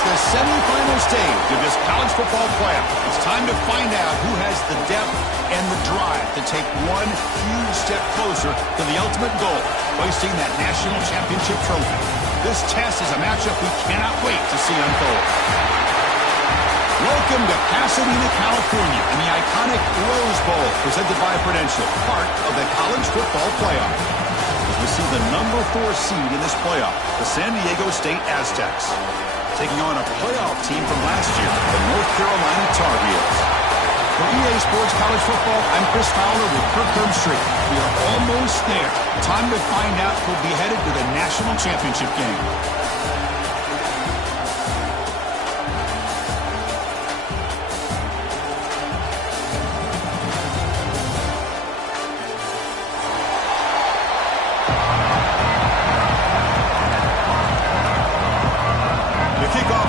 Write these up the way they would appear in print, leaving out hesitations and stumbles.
The semifinal stage of this college football playoff. It's time to find out who has the depth and the drive to take one huge step closer to the ultimate goal, hoisting that national championship trophy. This test is a matchup we cannot wait to see unfold. Welcome to Pasadena, California, and the iconic Rose Bowl, presented by Prudential, part of the college football playoff. As we see the number 4 seed in this playoff, the San Diego State Aztecs, taking on a playoff team from last year, the North Carolina Tar Heels. For EA Sports College Football, I'm Chris Fowler with Kirk Herbstreit. We are almost there. Time to find out who'll be headed to the national championship game.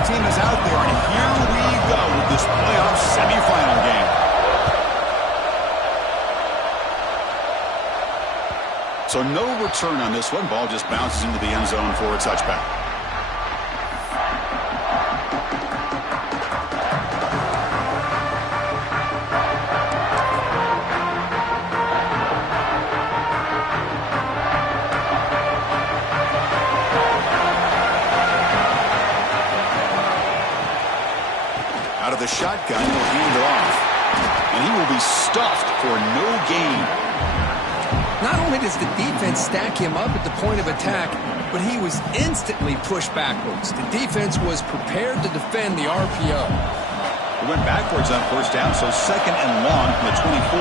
Team is out there, and here we go with this playoff semifinal game. So no return on this one. Ball just bounces into the end zone for a touchback. Out of the shotgun, he'll hand it off. And he will be stuffed for no gain. Not only does the defense stack him up at the point of attack, but he was instantly pushed backwards. The defense was prepared to defend the RPO. He went backwards on first down, so second and long from the 24.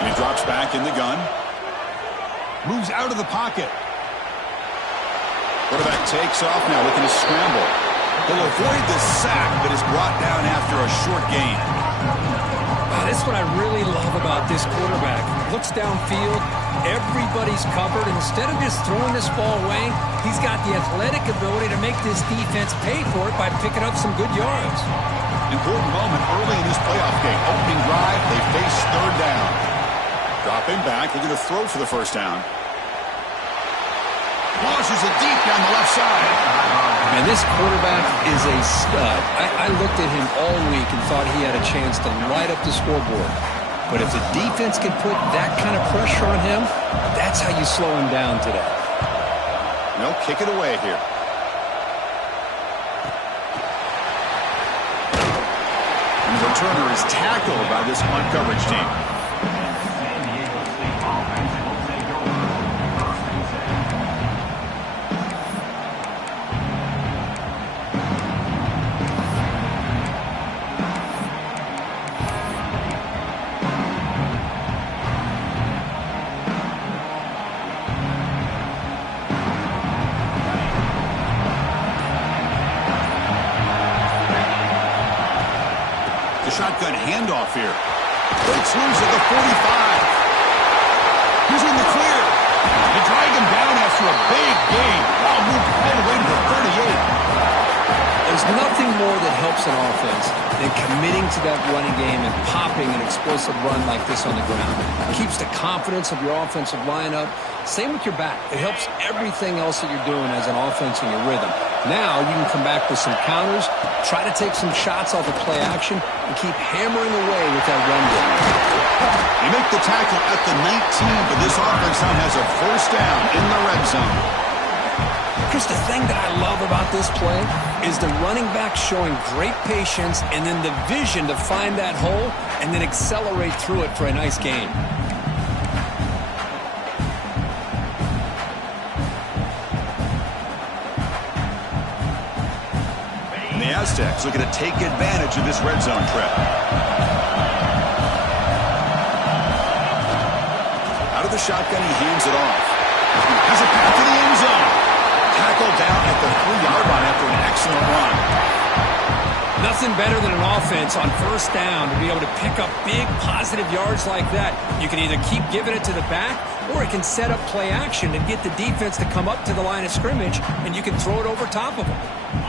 And he drops back in the gun. Moves out of the pocket. Quarterback takes off now, looking to scramble. He'll avoid the sack, but is brought down after a short gain. That's what I really love about this quarterback. Looks downfield, everybody's covered. Instead of just throwing this ball away, he's got the athletic ability to make this defense pay for it by picking up some good yards. Important moment early in this playoff game. Opening drive, they face third down. Dropping back, they're going to throw for the first down. Launches it deep down the left side. And this quarterback is a stud. I looked at him all week and thought he had a chance to light up the scoreboard. But if the defense can put that kind of pressure on him, that's how you slow him down today. They'll kick it away here. And the returner is tackled by this punt coverage team. Shotgun handoff here. Breaks loose at the 45. He's in the clear. They drag him down after a big gain. Ball moved all the way to the 38. There's nothing more that helps an offense than committing to that running game and popping an explosive run like this on the ground. It keeps the confidence of your offensive line up. Same with your back. It helps everything else that you're doing as an offense in your rhythm. Now you can come back with some counters, try to take some shots off of play action, and keep hammering away with that run game. They make the tackle at the 19, but this offense now has a first down in the red zone. Chris, the thing that I love about this play is the running back showing great patience and then the vision to find that hole and then accelerate through it for a nice gain. And the Aztecs looking to take advantage of this red zone trap. Out of the shotgun, he hands it off. Has a pass to the end zone. Tackled down at the 3-yard line after an excellent run. Nothing better than an offense on first down to be able to pick up big positive yards like that. You can either keep giving it to the back, or it can set up play action and get the defense to come up to the line of scrimmage, and you can throw it over top of them.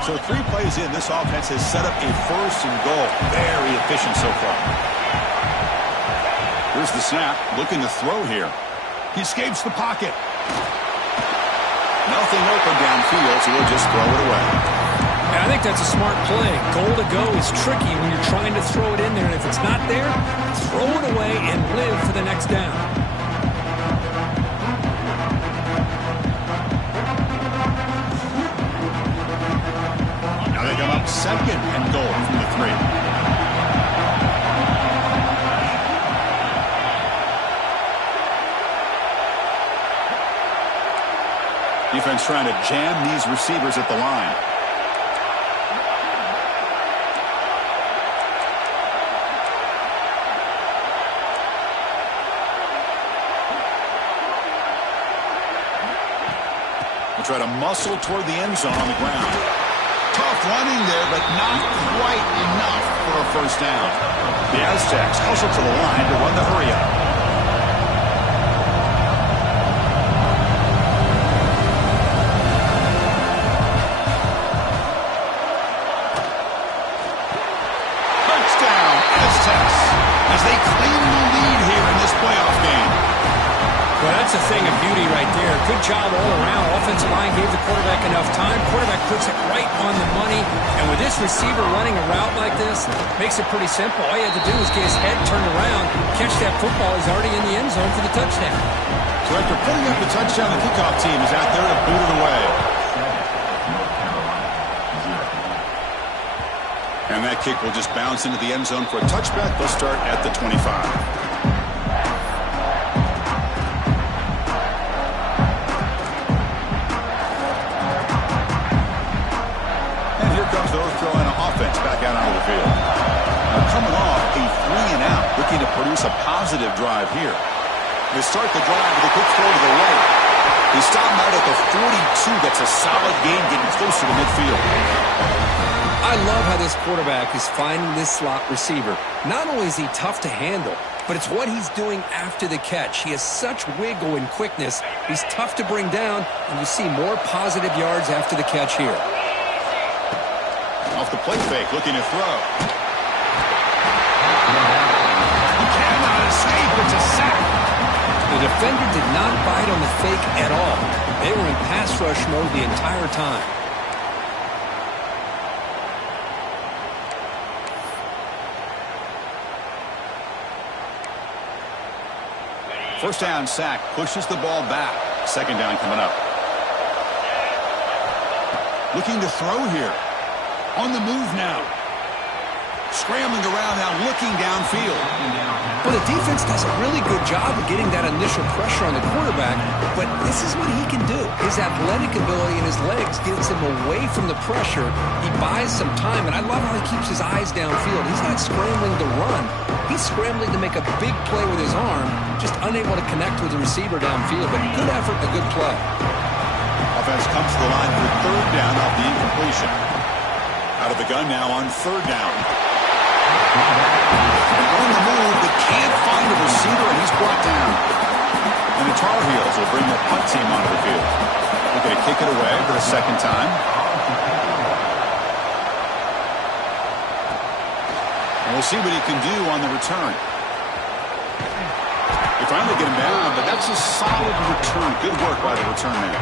So 3 plays in, this offense has set up a first and goal. Very efficient so far. Here's the snap, looking to throw here. He escapes the pocket. Nothing open downfield, so he'll just throw it away. I think that's a smart play. Goal to go is tricky when you're trying to throw it in there, and if it's not there, throw it away and live for the next down. Now they come up second and goal from the 3. Defense trying to jam these receivers at the line. We'll try to muscle toward the end zone on the ground. Tough running there, but not quite enough for a first down. The Aztecs hustle to the line to run the hurry-up. As they claim the lead here in this playoff game. Well, that's a thing of beauty right there. Good job all around. Offensive line gave the quarterback enough time. Quarterback puts it right on the money. And with this receiver running a route like this, makes it pretty simple. All you had to do was get his head turned around, catch that football. He's already in the end zone for the touchdown. So after putting up the touchdown, the kickoff team is out there to boot it away. And that kick will just bounce into the end zone for a touchback. They'll start at the 25. And here comes the North Carolina offense back out onto the field. Now coming off a 3-and-out, looking to produce a positive drive here. They start the drive with a quick throw to the right. They stop him out at the 42. That's a solid gain, getting closer to midfield. I love how this quarterback is finding this slot receiver. Not only is he tough to handle, but it's what he's doing after the catch. He has such wiggle and quickness. He's tough to bring down, and you see more positive yards after the catch here. Off the play fake, looking to throw. He cannot escape. It's a sack. The defender did not bite on the fake at all. They were in pass rush mode the entire time. First down sack, pushes the ball back. Second down coming up. Looking to throw here. On the move now. Scrambling around now, looking downfield. Well, the defense does a really good job of getting that initial pressure on the quarterback, but this is what he can do. His athletic ability and his legs gets him away from the pressure. He buys some time, and I love how he keeps his eyes downfield. He's not scrambling to run. He's scrambling to make a big play with his arm, just unable to connect with the receiver downfield, but good effort, a good play. Offense comes to the line for third down off the incompletion. Out of the gun now on third down. On the move, but can't find a receiver, and he's brought down. And the Tar Heels will bring the punt team onto the field. They're going to kick it away for the second time. And we'll see what he can do on the return. They finally get him down, but that's a solid return. Good work by the return man.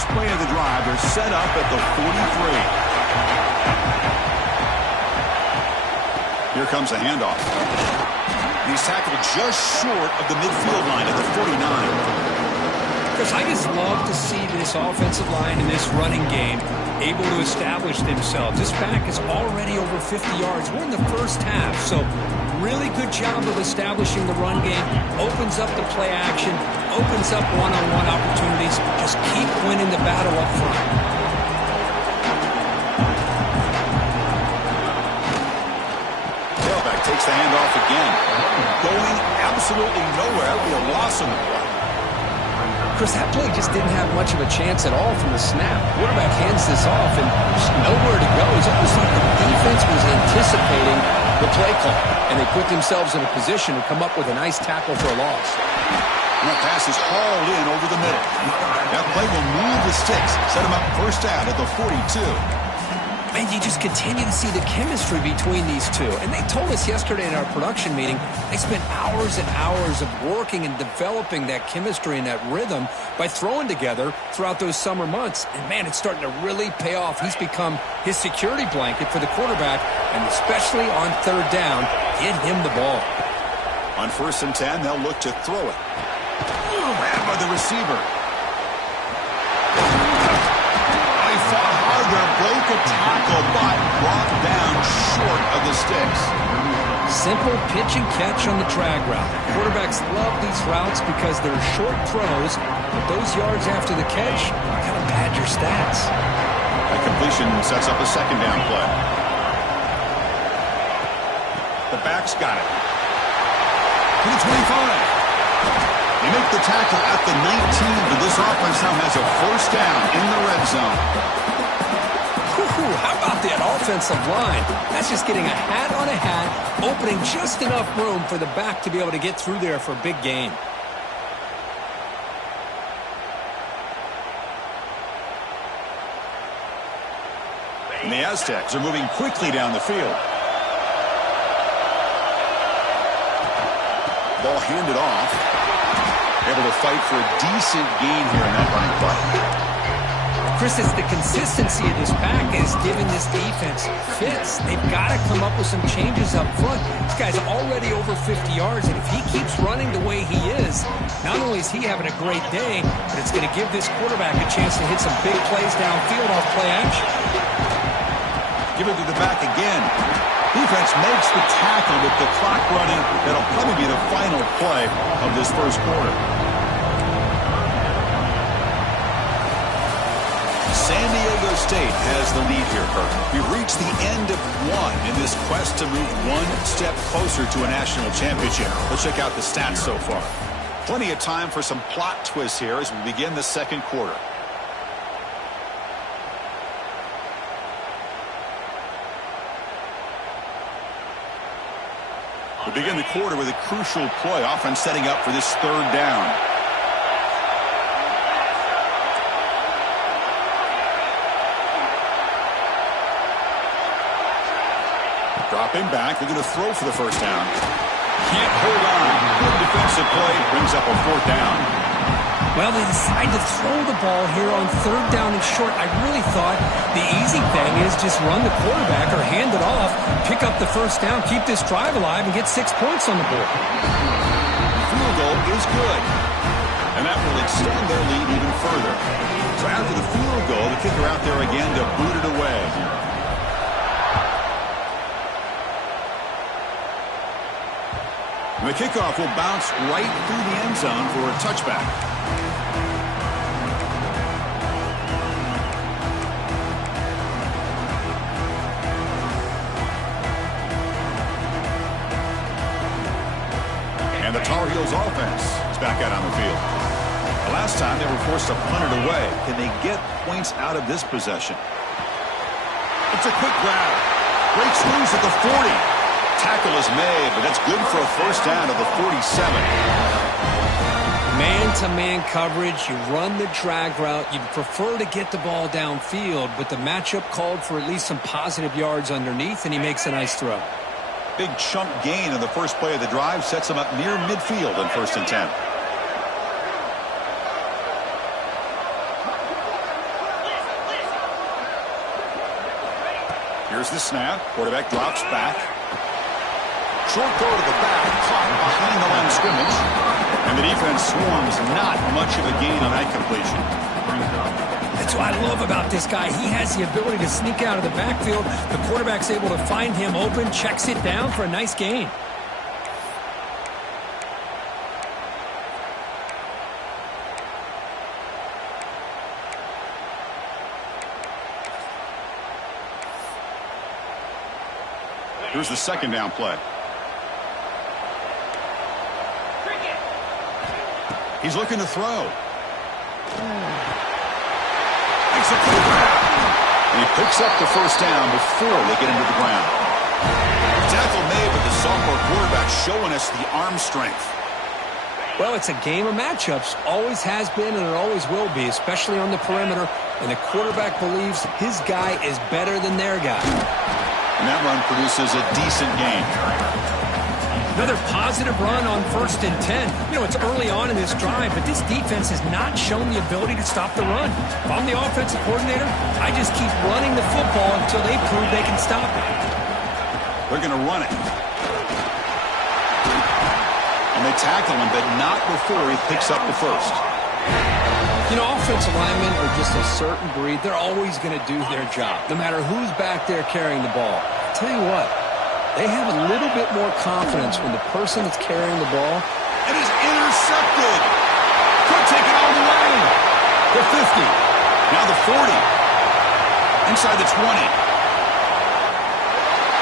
first play of the drive, they're set up at the 43. Here comes a handoff. He's tackled just short of the midfield line at the 49. Chris, I just love to see this offensive line in this running game able to establish themselves. This back is already over 50 yards. We're in the first half, so really good job of establishing the run game. Opens up the play action, opens up one-on-one opportunities. Just keep winning the battle up front. Tailback takes the handoff again. Going absolutely nowhere. That would be a loss on the play. Chris, that play just didn't have much of a chance at all from the snap. Quarterback hands this off and just nowhere to go. It's almost like the defense was anticipating the play call, and they put themselves in a position to come up with a nice tackle for a loss. And that pass is hauled in over the middle. That play will move the sticks, set them up first down at the 42. And you just continue to see the chemistry between these two. And they told us yesterday in our production meeting, they spent hours and hours of working and developing that chemistry and that rhythm by throwing together throughout those summer months. And, man, it's starting to really pay off. He's become his security blanket for the quarterback, and especially on third down, get him the ball. On 1st and 10, they'll look to throw it. Grabbed by the receiver. He fought hard there, broke a tackle, but brought down short of the sticks. Simple pitch and catch on the drag route. Quarterbacks love these routes because they're short throws, but those yards after the catch kind of pad your stats. That completion sets up a second down play. The back's got it. To the 25. They make the tackle at the 19, but this offense now has a first down in the red zone. How about that offensive line? That's just getting a hat on a hat, opening just enough room for the back to be able to get through there for a big gain. And the Aztecs are moving quickly down the field. Ball handed off. Able to fight for a decent gain here in that running play. Chris, it's the consistency of this back is giving this defense fits. They've got to come up with some changes up front. This guy's already over 50 yards, and if he keeps running the way he is, not only is he having a great day, but it's going to give this quarterback a chance to hit some big plays downfield off play action. Give it to the back again. Defense makes the tackle with the clock running. That'll probably be the final play of this first quarter. San Diego State has the lead here, Kirk. We've reached the end of one in this quest to move one step closer to a national championship. Let's check out the stats so far. Plenty of time for some plot twists here as we begin the second quarter. We begin the quarter with a crucial play, offense setting up for this third down. Dropping back, they're going to throw for the first down. Can't hold on. Good defensive play, brings up a fourth down. Well, they decide to throw the ball here on third down and short. I really thought the easy thing is just run the quarterback or hand it off, pick up the first down, keep this drive alive, and get 6 points on the board. Field goal is good, and that will extend their lead even further. So after the field goal, the kicker out there again to boot it away. And the kickoff will bounce right through the end zone for a touchback. And the Tar Heels offense is back out on the field. The last time they were forced to punt it away. Can they get points out of this possession? It's a quick grab. Breaks loose at the 40. Tackle is made, but that's good for a first down at the 47. Man-to-man coverage, you run the drag route. You'd prefer to get the ball downfield, but the matchup called for at least some positive yards underneath, and he makes a nice throw. Big chunk gain in the first play of the drive sets him up near midfield on 1st and 10. Here's the snap. Quarterback drops back. Short throw to the back, caught behind the line of scrimmage. And the defense swarms, not much of a gain on that completion. That's what I love about this guy. He has the ability to sneak out of the backfield. The quarterback's able to find him open, checks it down for a nice gain. Here's the second down play. He's looking to throw. Makes a quick grab. And he picks up the first down before they get into the ground. Tackle made, but the sophomore quarterback showing us the arm strength. Well, it's a game of matchups. Always has been and it always will be, especially on the perimeter. And the quarterback believes his guy is better than their guy. And that run produces a decent gain. Another positive run on 1st and 10. You know, it's early on in this drive, but this defense has not shown the ability to stop the run. If I'm the offensive coordinator, I just keep running the football until they prove they can stop it. They're going to run it. And they tackle him, but not before he picks up the first. You know, offensive linemen are just a certain breed. They're always going to do their job, no matter who's back there carrying the ball. I'll tell you what, they have a little bit more confidence when the person that's carrying the ball. It is intercepted. Could take it all the way. The 50. Now the 40. Inside the 20.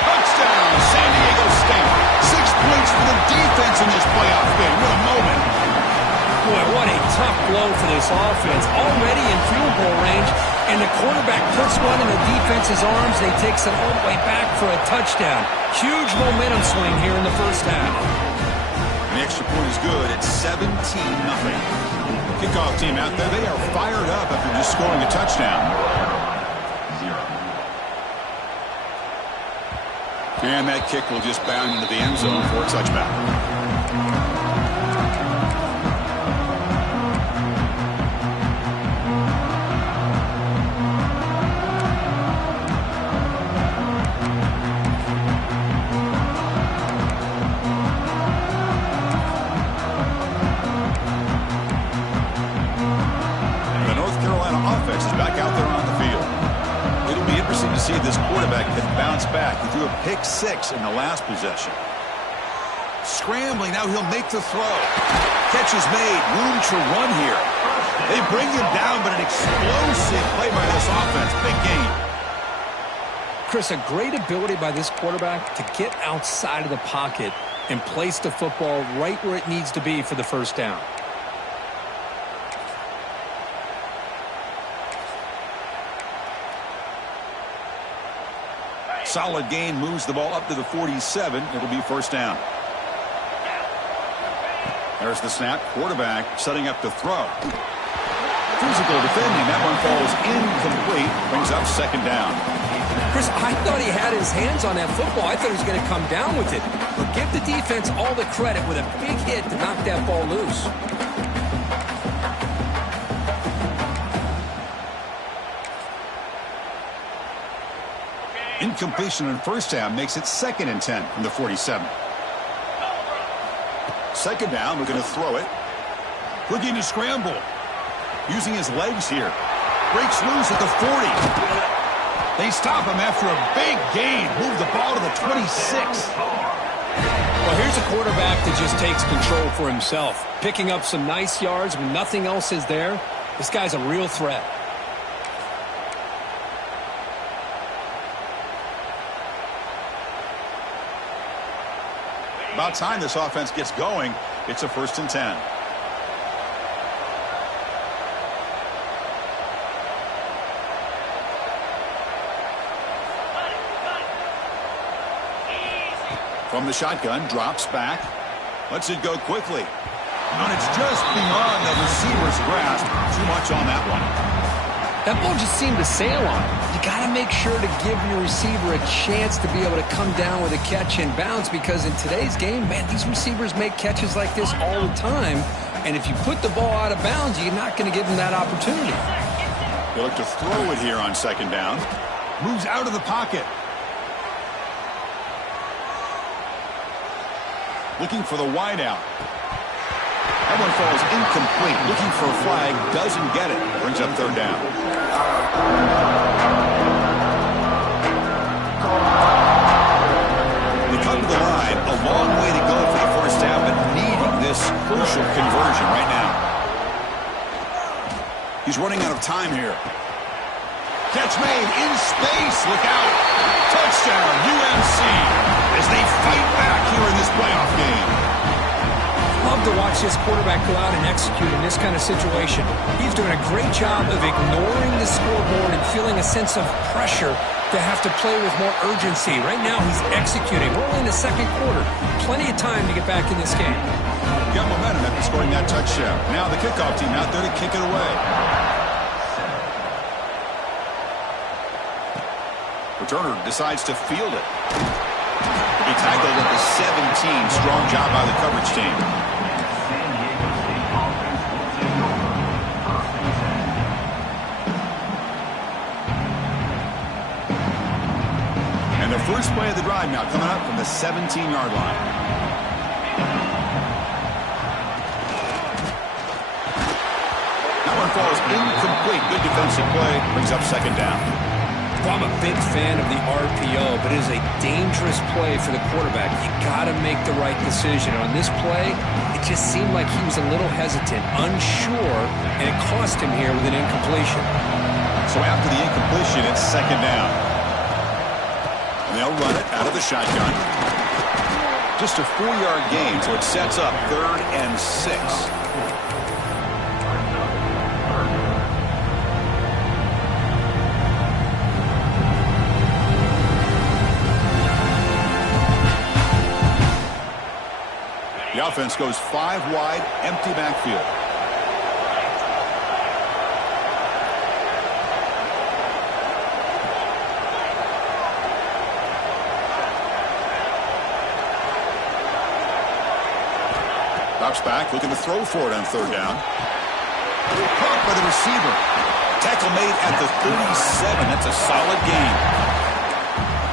Touchdown, San Diego State. 6 points for the defense in this playoff game. What a moment. Boy, what a tough blow for this offense. Already in field goal range, and the quarterback puts one in the defense's arms, and he takes it all the way back for a touchdown. Huge momentum swing here in the first half. The extra point is good. It's 17-0. Kickoff team out there, they are fired up after just scoring a touchdown. And that kick will just bound into the end zone for a touchback. See if this quarterback can bounce back. He threw a pick 6 in the last possession. Scrambling, now he'll make the throw. Catch is made, room to run here. They bring him down, but an explosive play by this offense. Big gain. Chris, a great ability by this quarterback to get outside of the pocket and place the football right where it needs to be for the first down. Solid gain, moves the ball up to the 47. It'll be first down. There's the snap. Quarterback setting up the throw. Physical defending. That one falls incomplete. Brings up second down. Chris, I thought he had his hands on that football. I thought he was going to come down with it. But give the defense all the credit with a big hit to knock that ball loose. Incompletion in first down makes it 2nd and 10 from the 47. Second down, we're going to throw it. Looking to scramble. Using his legs here. Breaks loose at the 40. They stop him after a big gain. Move the ball to the 26. Well, here's a quarterback that just takes control for himself. Picking up some nice yards when nothing else is there. This guy's a real threat. About time this offense gets going. It's a 1st and 10. From the shotgun, drops back. Lets it go quickly. And it's just beyond the receiver's grasp. Too much on that one. That ball just seemed to sail on him. You got to make sure to give your receiver a chance to be able to come down with a catch and bounce, because in today's game, man, these receivers make catches like this all the time. And if you put the ball out of bounds, you're not going to give them that opportunity. They look to throw it here on second down. Moves out of the pocket. looking for the wide out. That one falls incomplete. Looking for a flag, doesn't get it. Brings up third down. They come to the line, a long way to go for the first down, but needing this crucial conversion right now. He's running out of time here. Catch made in space. Look out. Touchdown, UMC, as they fight back here in this playoff game. Love to watch this quarterback go out and execute in this kind of situation. He's doing a great job of ignoring the scoreboard and feeling a sense of pressure to have to play with more urgency. Right now, he's executing. We're only in the second quarter. Plenty of time to get back in this game. Got momentum after scoring that touchdown. Now the kickoff team out there to kick it away. Returner decides to field it. He tackled at the 17. Strong job by the coverage team. And the first play of the drive now coming up from the 17-yard line. That one falls incomplete. Good defensive play. Brings up second down. Well, I'm a big fan of the RPO, but it is a dangerous play for the quarterback. You got to make the right decision. On this play, it just seemed like he was a little hesitant, unsure, and it cost him here with an incompletion. So after the incompletion, it's second down. And they'll run it out of the shotgun. Just a 4-yard gain, so it sets up 3rd and 6. The offense goes 5 wide, empty backfield. Drops back, looking to throw for it on third down. Caught by the receiver. Tackle made at the 37. That's a solid gain.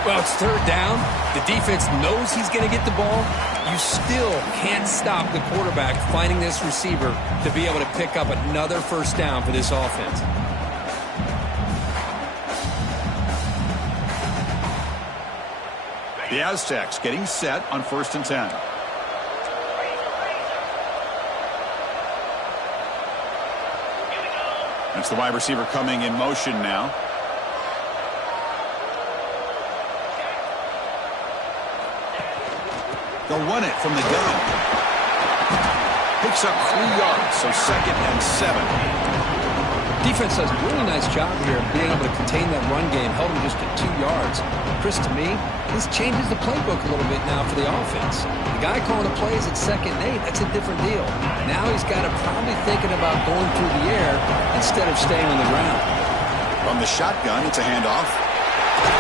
Well, it's third down. The defense knows he's going to get the ball. You still can't stop the quarterback finding this receiver to be able to pick up another first down for this offense. The Aztecs getting set on 1st and 10. That's the wide receiver coming in motion now. They'll run it from the gun. Picks up 3 yards, so 2nd and 7. Defense does a really nice job here of being able to contain that run game. Held him just at 2 yards. Chris, to me, this changes the playbook a little bit now for the offense. The guy calling the plays at 2nd and 8, that's a different deal. Now he's got to probably thinking about going through the air instead of staying on the ground. From the shotgun, it's a handoff.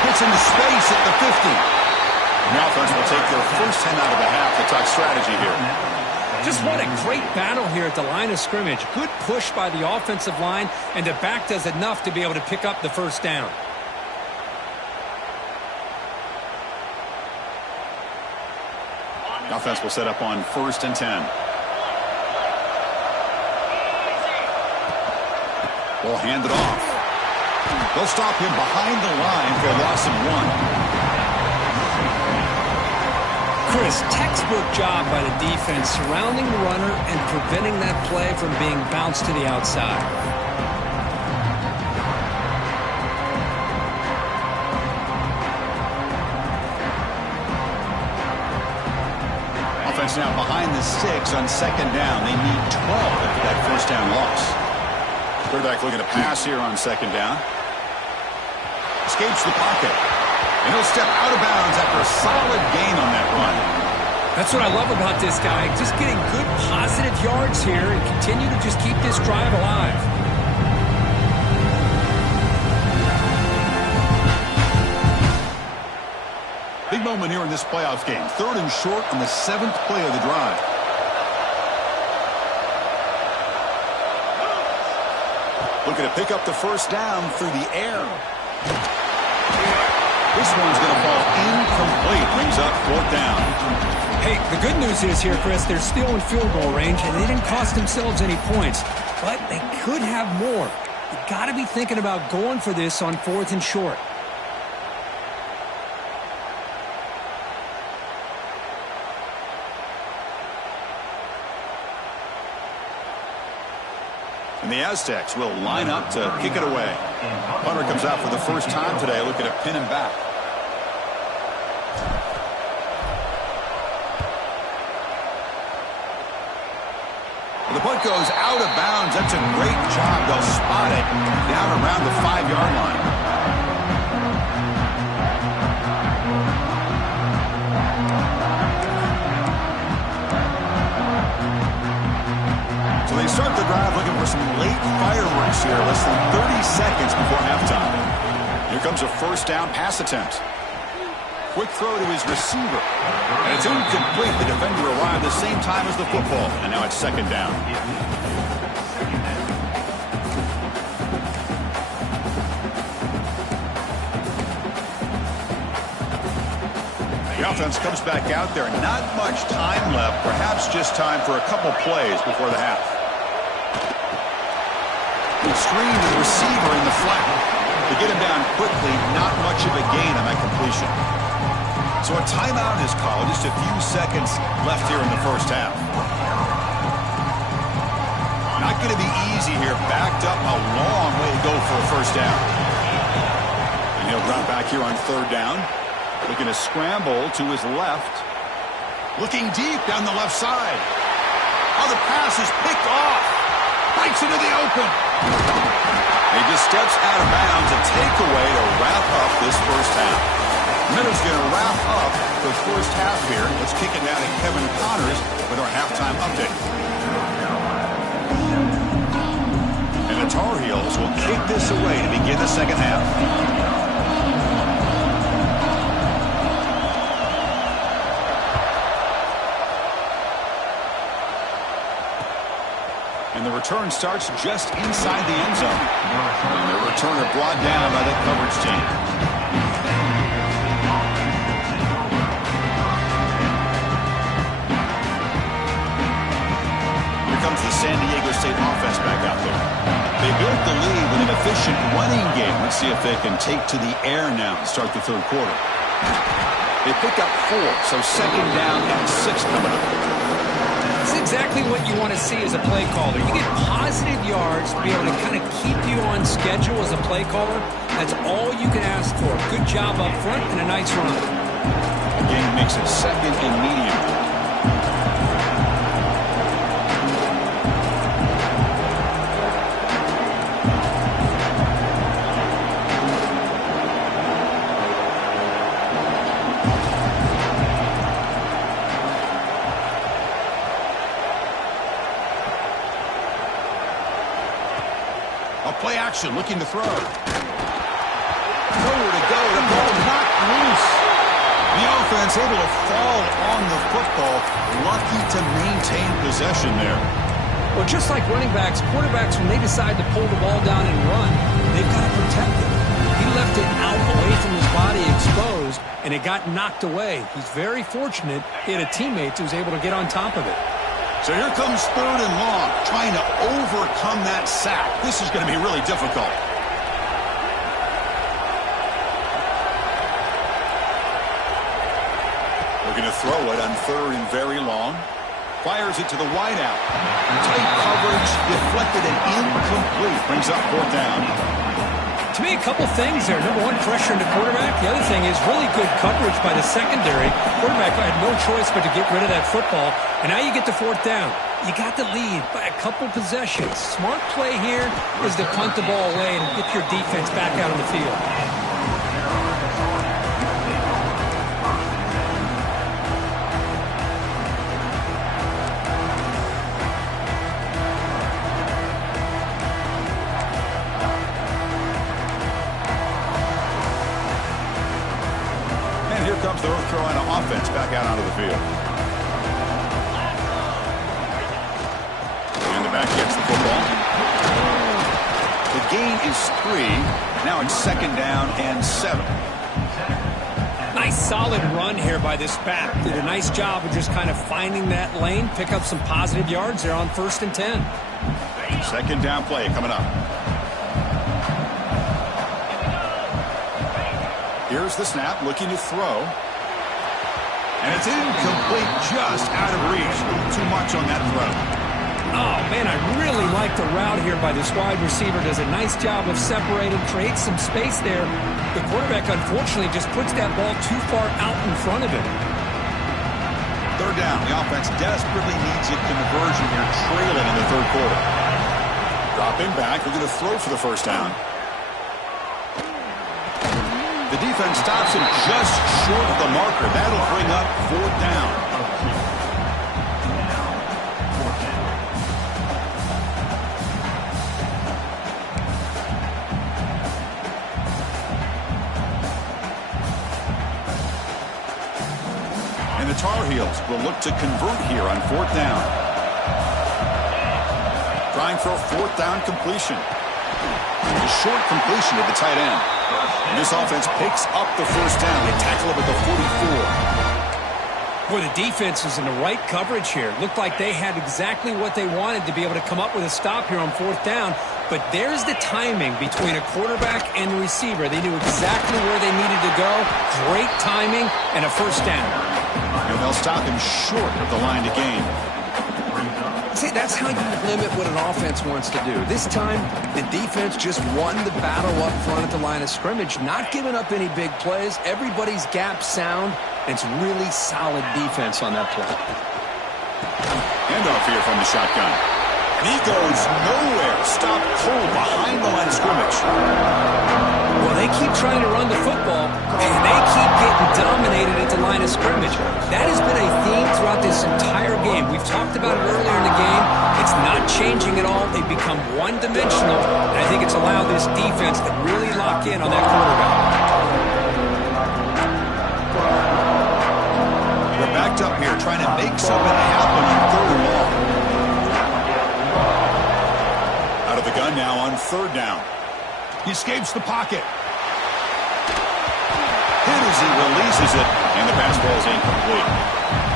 Hits into space at the 50. The offense will take their first 10 out of the half to talk strategy here. Just what a great battle here at the line of scrimmage. Good push by the offensive line, and the back does enough to be able to pick up the first down. The offense will set up on 1st and 10. We'll hand it off. They'll stop him behind the line for a loss of 1. Chris, textbook job by the defense surrounding the runner and preventing that play from being bounced to the outside. Offense now behind the 6 on 2nd down. They need 12 after that first down loss. Quarterback looking to pass here on 2nd down. Escapes the pocket. And he'll step out of bounds after a solid gain on that run. That's what I love about this guy. Just getting good positive yards here and continue to just keep this drive alive. Big moment here in this playoff game. 3rd and short on the 7th play of the drive. Looking to pick up the first down through the air. This one's going to fall incomplete. Brings up 4th down. Hey, the good news is here, Chris, they're still in field goal range, and they didn't cost themselves any points. But they could have more. You got to be thinking about going for this on 4th and short. And the Aztecs will line up to kick it away. Punter comes out for the first time today, looking to pin him back. The punt goes out of bounds. That's a great job. They'll spot it down around the 5-yard line. So they start the drive looking for some late fireworks here, less than 30 seconds before halftime. Here comes a first down pass attempt. Quick throw to his receiver. And it's incomplete. The defender arrived the same time as the football. And now it's second down. The offense comes back out there. Not much time left. Perhaps just time for a couple plays before the half. Screen to the receiver in the flat. To get him down quickly, not much of a gain on that completion. So a timeout is called. Just a few seconds left here in the first half. Not going to be easy here. Backed up a long way to go for a first down. And he'll drop back here on 3rd down. Looking to scramble to his left. Looking deep down the left side. Oh, the pass is picked off. Bites into the open. He just steps out of bounds. A takeaway to wrap up this first half. Miller's going to wrap up the first half here. Let's kick it down to Kevin Connors with our halftime update. And the Tar Heels will kick this away to begin the second half. And the return starts just inside the end zone. And the returner brought down by the coverage team. Here comes the San Diego State offense back out there. They built the lead with an efficient running game. Let's see if they can take to the air now and start the third quarter. They pick up 4, so second down and 6 coming up. That's exactly what you want to see as a play caller. You get positive yards to be able to kind of keep you on schedule as a play caller. That's all you can ask for. Good job up front and a nice run. Again, makes it second and medium. Play action, looking to throw. Nowhere to go. The ball knocked loose. The offense able to fall on the football. Lucky to maintain possession there. Well, just like running backs, quarterbacks, when they decide to pull the ball down and run, they've got to protect it. He left it out away from his body exposed, and it got knocked away. He's very fortunate he had a teammate who was able to get on top of it. So here comes 3rd and long, trying to overcome that sack. This is going to be really difficult. Looking to throw it on 3rd and very long. Fires it to the wideout. Tight coverage, deflected and incomplete. Brings up 4th down. To me, a couple things there. Number one, pressure on the quarterback. The other thing is really good coverage by the secondary. Quarterback had no choice but to get rid of that football. And now you get to 4th down. You got the lead by a couple possessions. Smart play here is to punt the ball away and get your defense back out on the field. Here comes the North Carolina offense back out onto the field. And the back gets the football. The gain is 3. Now it's second down and 7. Nice solid run here by this back. Did a nice job of just kind of finding that lane, pick up some positive yards there on 1st and 10. Second down play coming up. Here's the snap, looking to throw. And it's incomplete, just out of reach. Too much on that throw. Oh, man, I really like the route here by this wide receiver. Does a nice job of separating, creates some space there. The quarterback, unfortunately, just puts that ball too far out in front of him. Third down. The offense desperately needs a conversion here, trailing in the third quarter. Dropping back, looking to throw for the first down. The defense stops him just short of the marker. That'll bring up 4th down. And the Tar Heels will look to convert here on 4th down. Trying for a 4th down completion. A short completion to the tight end. And this offense picks up the first down. They tackle him at the 44. Boy, the defense is in the right coverage here. Looked like they had exactly what they wanted to be able to come up with a stop here on 4th down. But there's the timing between a quarterback and the receiver. They knew exactly where they needed to go. Great timing and a first down. And they'll stop him short of the line to gain. See, that's how you limit what an offense wants to do. This time, the defense just won the battle up front at the line of scrimmage, not giving up any big plays. Everybody's gap sound. It's really solid defense on that play. Handoff here from the shotgun. And he goes nowhere. Stop cold behind the line of scrimmage. Well, they keep trying to run the football, and they keep getting dominated at the line of scrimmage. That has been a theme throughout this entire game. We've talked about it earlier in the game. It's not changing at all. They've become one-dimensional, and I think it's allowed this defense to really lock in on that quarterback. They're backed up here trying to make something happen on 3rd and long. Out of the gun now on 3rd down. He escapes the pocket. Hit as he releases it, and the pass ball is incomplete.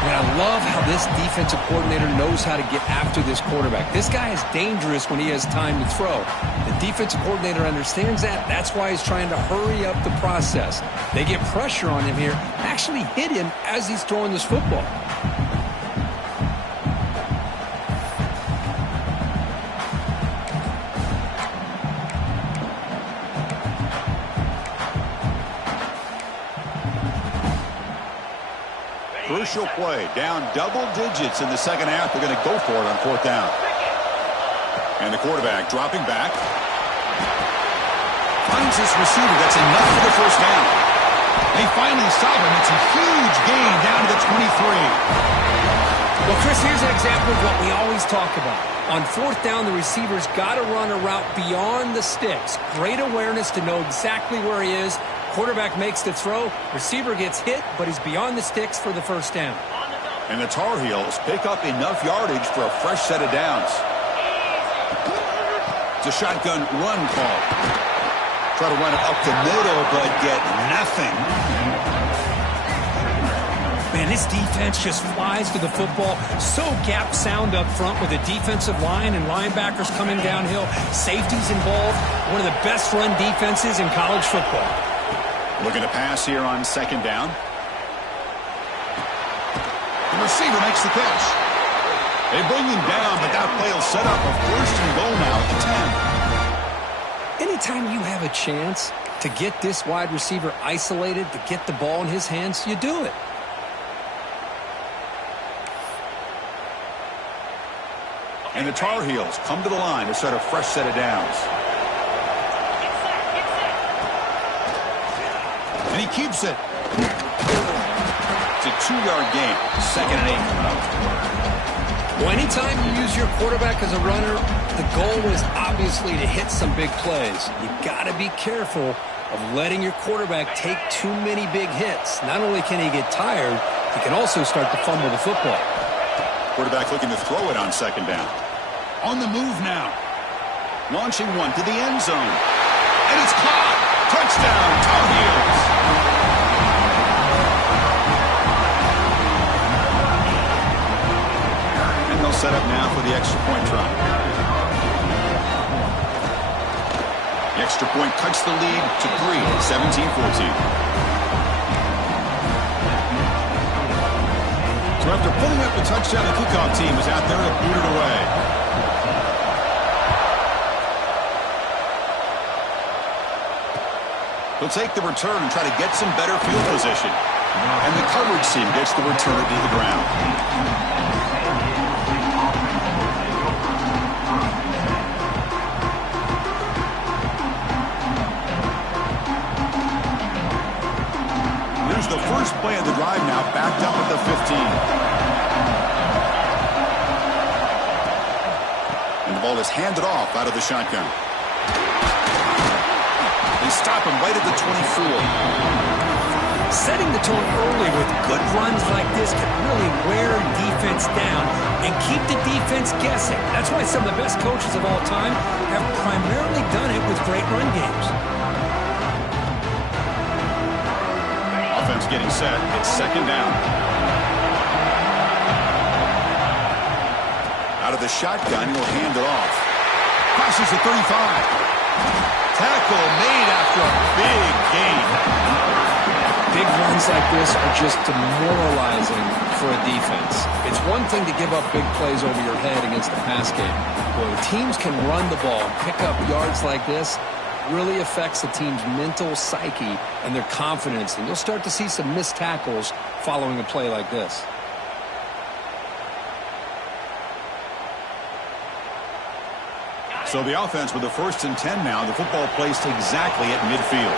And I love how this defensive coordinator knows how to get after this quarterback. This guy is dangerous when he has time to throw. The defensive coordinator understands that. That's why he's trying to hurry up the process. They get pressure on him here, actually hit him as he's throwing this football. Crucial play, down double digits in the second half. They're going to go for it on 4th down. And the quarterback dropping back. Finds his receiver. That's enough for the first down. They finally stop him. It's a huge gain down to the 23. Well, Chris, here's an example of what we always talk about. On 4th down, the receiver's got to run a route beyond the sticks. Great awareness to know exactly where he is. Quarterback makes the throw. Receiver gets hit, but he's beyond the sticks for the first down. And the Tar Heels pick up enough yardage for a fresh set of downs. It's a shotgun run call. Try to run it up the middle, but get nothing. Man, this defense just flies to the football. So gap sound up front with the defensive line and linebackers coming downhill. Safeties involved. One of the best run defenses in college football. Looking to pass here on 2nd down. The receiver makes the catch. They bring him down, but that play will set up a 1st and goal now at the 10. Anytime you have a chance to get this wide receiver isolated, to get the ball in his hands, you do it. And the Tar Heels come to the line to set a fresh set of downs. And he keeps it. It's a 2-yard gain. 2nd and 8 coming up. Well, anytime you use your quarterback as a runner, the goal is obviously to hit some big plays. You got to be careful of letting your quarterback take too many big hits. Not only can he get tired, he can also start to fumble the football. Quarterback looking to throw it on 2nd down. On the move now. Launching one to the end zone. And it's caught. Touchdown, Tar Heels. set up now for the extra point try. The extra point cuts the lead to 3, 17-14. So after pulling up the touchdown, the kickoff team is out there to boot it away. He'll take the return and try to get some better field position. And the coverage team gets the returner to the ground. Here's the first play of the drive now, backed up at the 15. And the ball is handed off out of the shotgun. They stop him right at the 24. Setting the tone early with good runs like this can really wear defense down and keep the defense guessing. That's why some of the best coaches of all time have primarily done it with great run games. Offense getting set. It's second down. Out of the shotgun, he'll hand it off. Crosses the 35. Tackle made after a big gain. Big runs like this are just demoralizing for a defense. It's one thing to give up big plays over your head against the pass game. When teams can run the ball and pick up yards like this, it really affects the team's mental psyche and their confidence. And you'll start to see some missed tackles following a play like this. So the offense with the 1st and 10 now. The football placed exactly at midfield.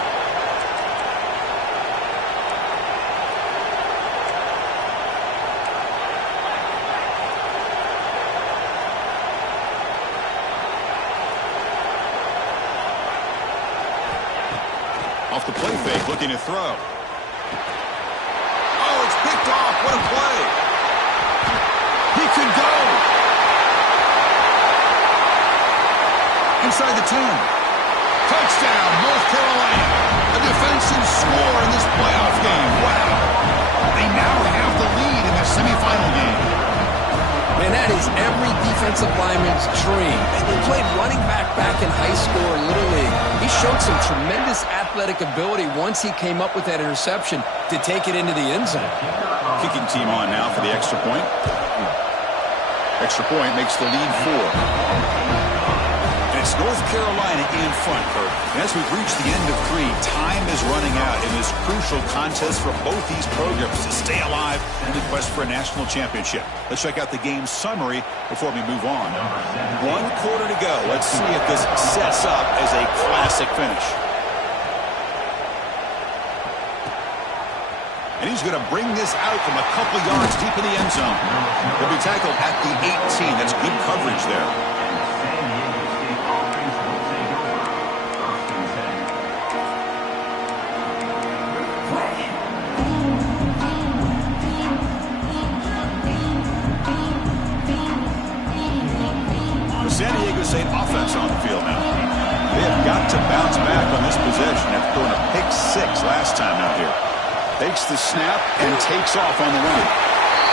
Off the play fake, looking to throw. Oh, it's picked off. What a play. He could go. Inside the 10. Touchdown, North Carolina. A defensive score in this playoff game. Wow. They now have the lead in the semifinal game. Man, that is every defensive lineman's dream. And he played running back in high school or Little League. He showed some tremendous athletic ability once he came up with that interception to take it into the end zone. Kicking team on now for the extra point. Extra point makes the lead 4. It's North Carolina in front, Kurt. And as we've reached the end of 3, time is running out in this crucial contest for both these programs to stay alive in the quest for a national championship. Let's check out the game summary before we move on. 1 quarter to go. Let's see if this sets up as a classic finish. And he's going to bring this out from a couple yards deep in the end zone. He'll be tackled at the 18. That's good coverage there. San Diego State offense on the field now. They have got to bounce back on this possession after throwing a pick 6 last time out here. Takes the snap and takes off on the run.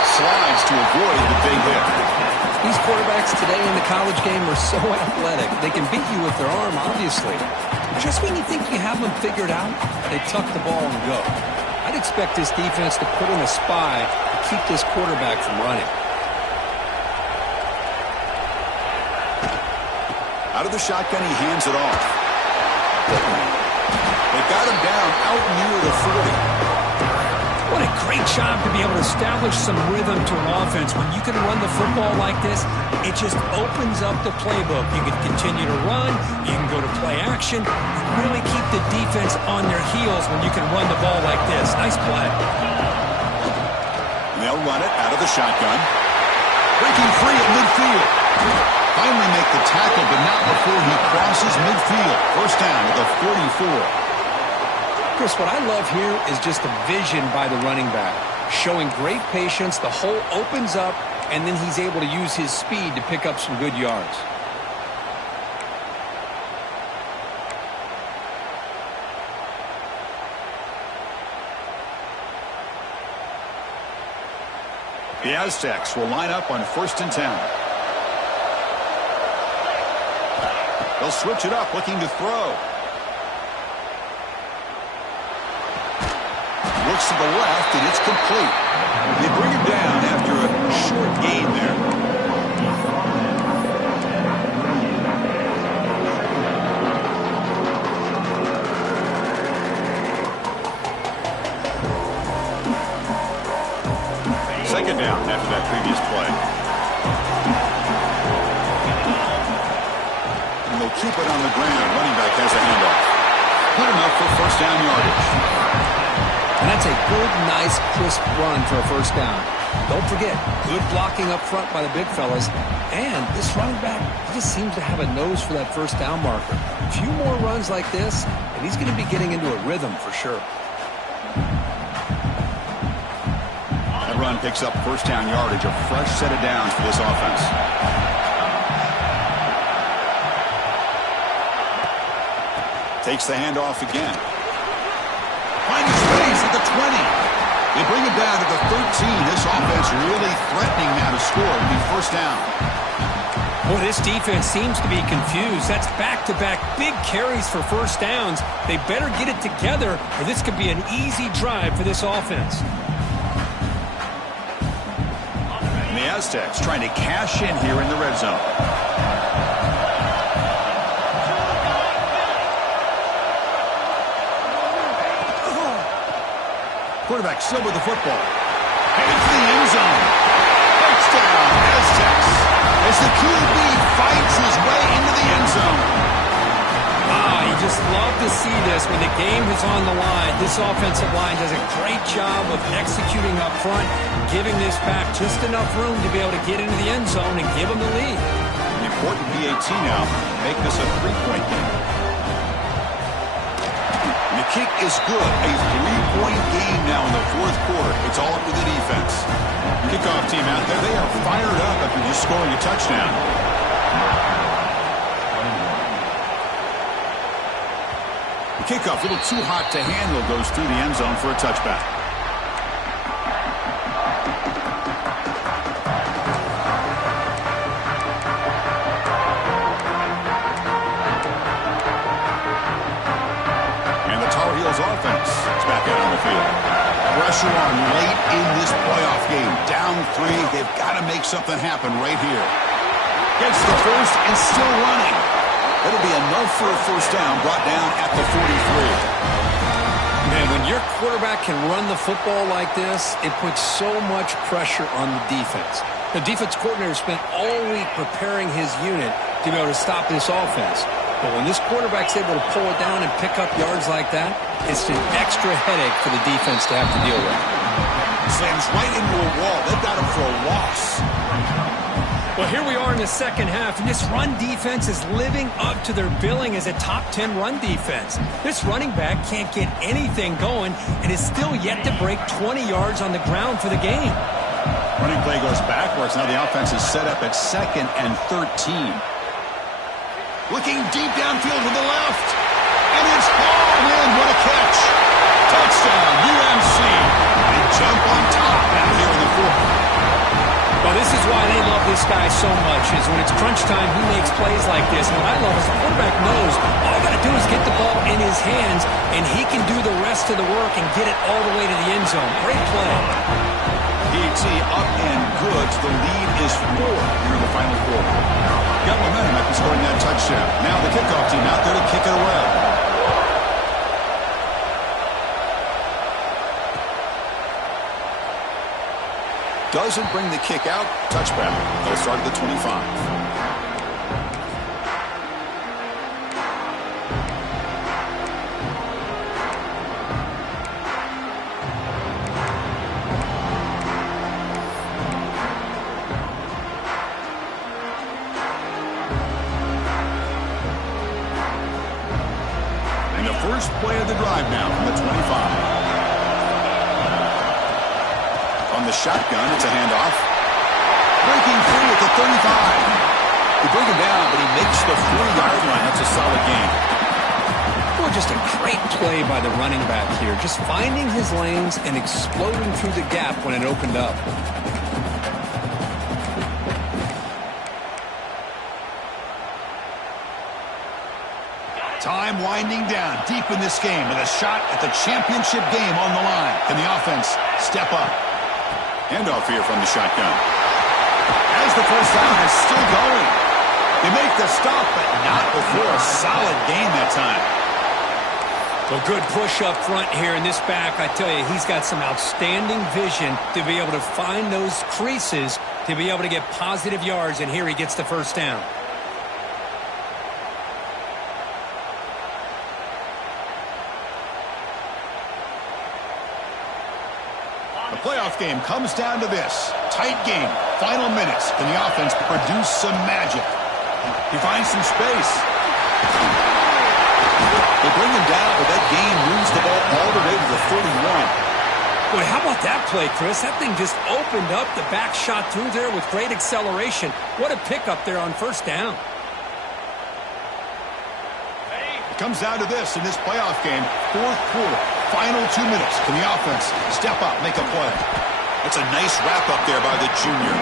Slides to avoid the big hit. These quarterbacks today in the college game are so athletic. They can beat you with their arm, obviously. Just when you think you have them figured out, they tuck the ball and go. I'd expect this defense to put in a spy to keep this quarterback from running. Out of the shotgun, he hands it off. They got him down out near the 40. What a great job to be able to establish some rhythm to an offense. When you can run the football like this, it just opens up the playbook. You can continue to run. You can go to play action. You really keep the defense on their heels when you can run the ball like this. Nice play. And they'll run it out of the shotgun. Breaking free at midfield. Finally make the tackle, but not before he crosses midfield. First down at the 44. Chris, what I love here is just the vision by the running back. Showing great patience, the hole opens up, and then he's able to use his speed to pick up some good yards. The Aztecs will line up on 1st and 10. They'll switch it up, looking to throw. Looks to the left, and it's complete. They bring him down after a short gain there. Second down after that previous play. And they'll keep it on the ground. Running back has a handoff. Good enough for first down yardage. And that's a good, nice, crisp run for a first down. Don't forget, good blocking up front by the big fellas. And this running back, he just seems to have a nose for that first down marker. A few more runs like this, and he's going to be getting into a rhythm for sure. That run picks up first down yardage, a fresh set of downs for this offense. Takes the handoff again. Finding space at the 20. They bring it down to the 13. This offense really threatening now to score. It'll be first down. Boy, this defense seems to be confused. That's back-to-back big carries for first downs. They better get it together, or this could be an easy drive for this offense. And the Aztecs trying to cash in here in the red zone. Quarterback still with the football. Headed for the end zone. Touchdown, Aztecs. As the QB fights his way into the end zone. You just love to see this when the game is on the line. This offensive line does a great job of executing up front, giving this back just enough room to be able to get into the end zone and give them the lead. An important PAT now. Make this a 3-point game. The kick is good. A 3-point game now in the fourth quarter. It's all up to the defense. Kickoff team out there. They are fired up after just scoring a touchdown. The kickoff, a little too hot to handle, goes through the end zone for a touchback. Offense is back out on the field. Pressure on late in this playoff game. Down 3. They've got to make something happen right here. Gets the first and still running. That'll be enough for a first down. Brought down at the 43. Man, when your quarterback can run the football like this, it puts so much pressure on the defense. The defense coordinator spent all week preparing his unit to be able to stop this offense. But when this quarterback's able to pull it down and pick up yards like that, it's an extra headache for the defense to have to deal with. Slams right into a wall. They've got him for a loss. Well, here we are in the second half, and this run defense is living up to their billing as a top 10 run defense. This running back can't get anything going and is still yet to break 20 yards on the ground for the game. Running play goes backwards. Now the offense is set up at 2nd and 13. Looking deep downfield to the left. And it's hauled in. What a catch. Touchdown, UMC. They jump on top out here in the fourth. Well, this is why they love this guy so much, is when it's crunch time, he makes plays like this. And what I love is the quarterback knows all I got to do is get the ball in his hands, and he can do the rest of the work and get it all the way to the end zone. Great play. PAT up and good. The lead is 4 here in the final quarter. Got momentum after scoring that touchdown. Now the kickoff team out there to kick it away. Doesn't bring the kick out. Touchback. They'll start at the 25. First play of the drive now from the 25. On the shotgun, it's a handoff. Breaking free at the 35. They bring him down, but he makes the 40-yard line. That's a solid gain. Boy, just a great play by the running back here. Just finding his lanes and exploding through the gap when it opened up. Time winding down deep in this game with a shot at the championship game on the line. Can the offense step up? Handoff here from the shotgun. As the first down is still going. They make the stop, but not before a solid gain that time. A good push up front here in this back. I tell you, he's got some outstanding vision to be able to find those creases, to be able to get positive yards, and here he gets the first down. The playoff game comes down to this. Tight game. Final minutes. Can the offense produce some magic? He finds some space. They bring him down, but that gain moves the ball all the way to the 31. Boy, how about that play, Chris? That thing just opened up. The back shot through there with great acceleration. What a pickup there on first down. It comes down to this in this playoff game. Fourth quarter. Final 2 minutes. Can the offense step up, make a play? That's a nice wrap-up there by the junior.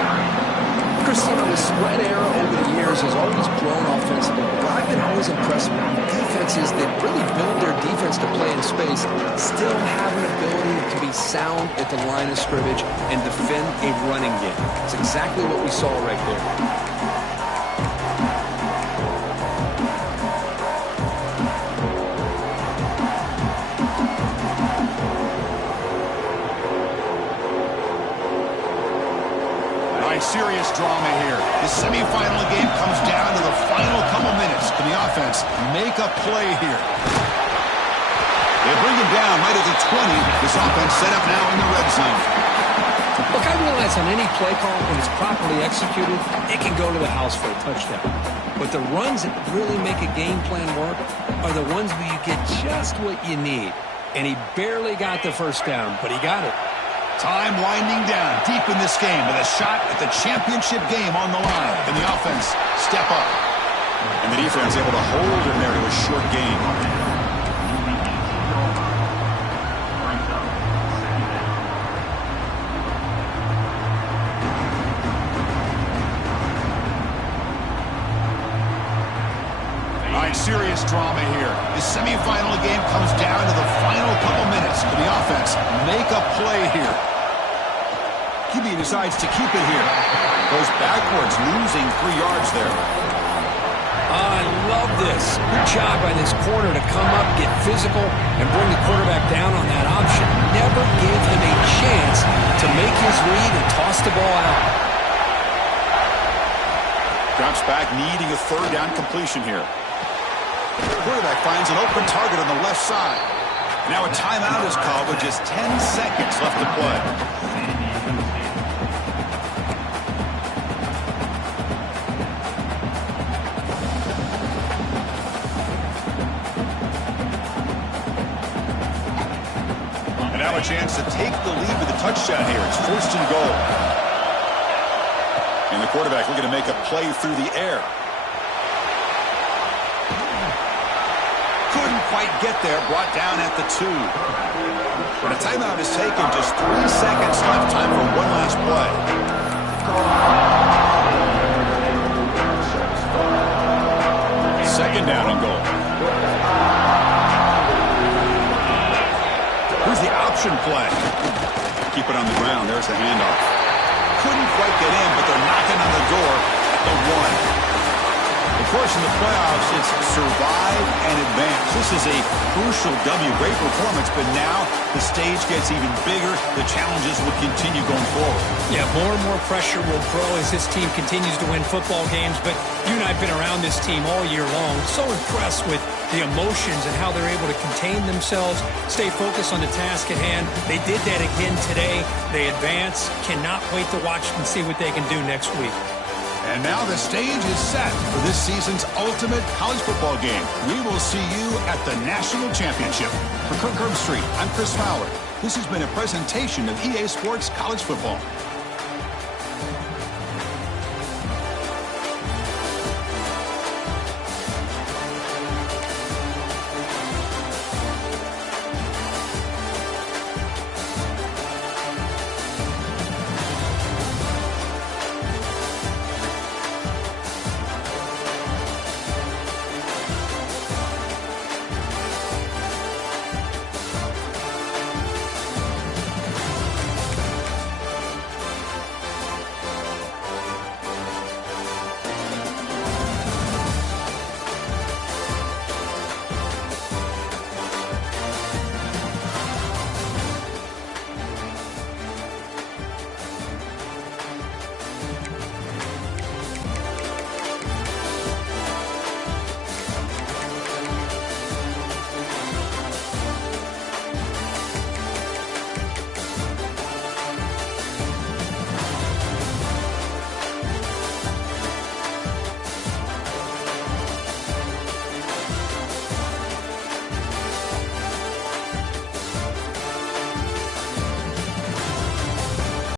Chris, you know, the spread era over the years has always grown offensively, but I've been always impressed with defenses that really build their defense to play in space, still have an ability to be sound at the line of scrimmage and defend a running game. It's exactly what we saw right there. Serious drama here. The semifinal game comes down to the final couple minutes. Can the offense make a play here? They bring him down right at the 20. This offense set up now in the red zone. Look, I realize on any play call, when it's properly executed, it can go to the house for a touchdown. But the runs that really make a game plan work are the ones where you get just what you need. And he barely got the first down, but he got it. Time winding down deep in this game with a shot at the championship game on the line. Can the offense step up? And the defense able to hold him there to a short gain. All right, serious drama here. The semifinal game comes down to the final couple minutes. Can the offense make a play here? QB decides to keep it here. Goes backwards, losing 3 yards there. I love this. Good job by this corner to come up, get physical, and bring the quarterback down on that option. Never gave him a chance to make his read and toss the ball out. Drops back, needing a third down completion here. The quarterback finds an open target on the left side. Now a timeout is called with just 10 seconds left to play. And now a chance to take the lead with a touchdown here. It's first and goal. And the quarterback looking to make a play through the air. Couldn't quite get there, brought down at the 2. When a timeout is taken, just 3 seconds left, time for one last play. Second down and goal. Here's the option play. Keep it on the ground, there's the handoff. Couldn't quite get in, but they're knocking on the door at the 1. Of course, in the playoffs, it's survive and advance. This is a crucial W. Great performance, but now the stage gets even bigger. The challenges will continue going forward. Yeah, more and more pressure will grow as this team continues to win football games, but you and I have been around this team all year long. So impressed with the emotions and how they're able to contain themselves, stay focused on the task at hand. They did that again today. They advance. Cannot wait to watch and see what they can do next week. And now the stage is set for this season's ultimate college football game. We will see you at the National Championship. For Kirk Herbstreit, I'm Chris Fowler. This has been a presentation of EA Sports College Football.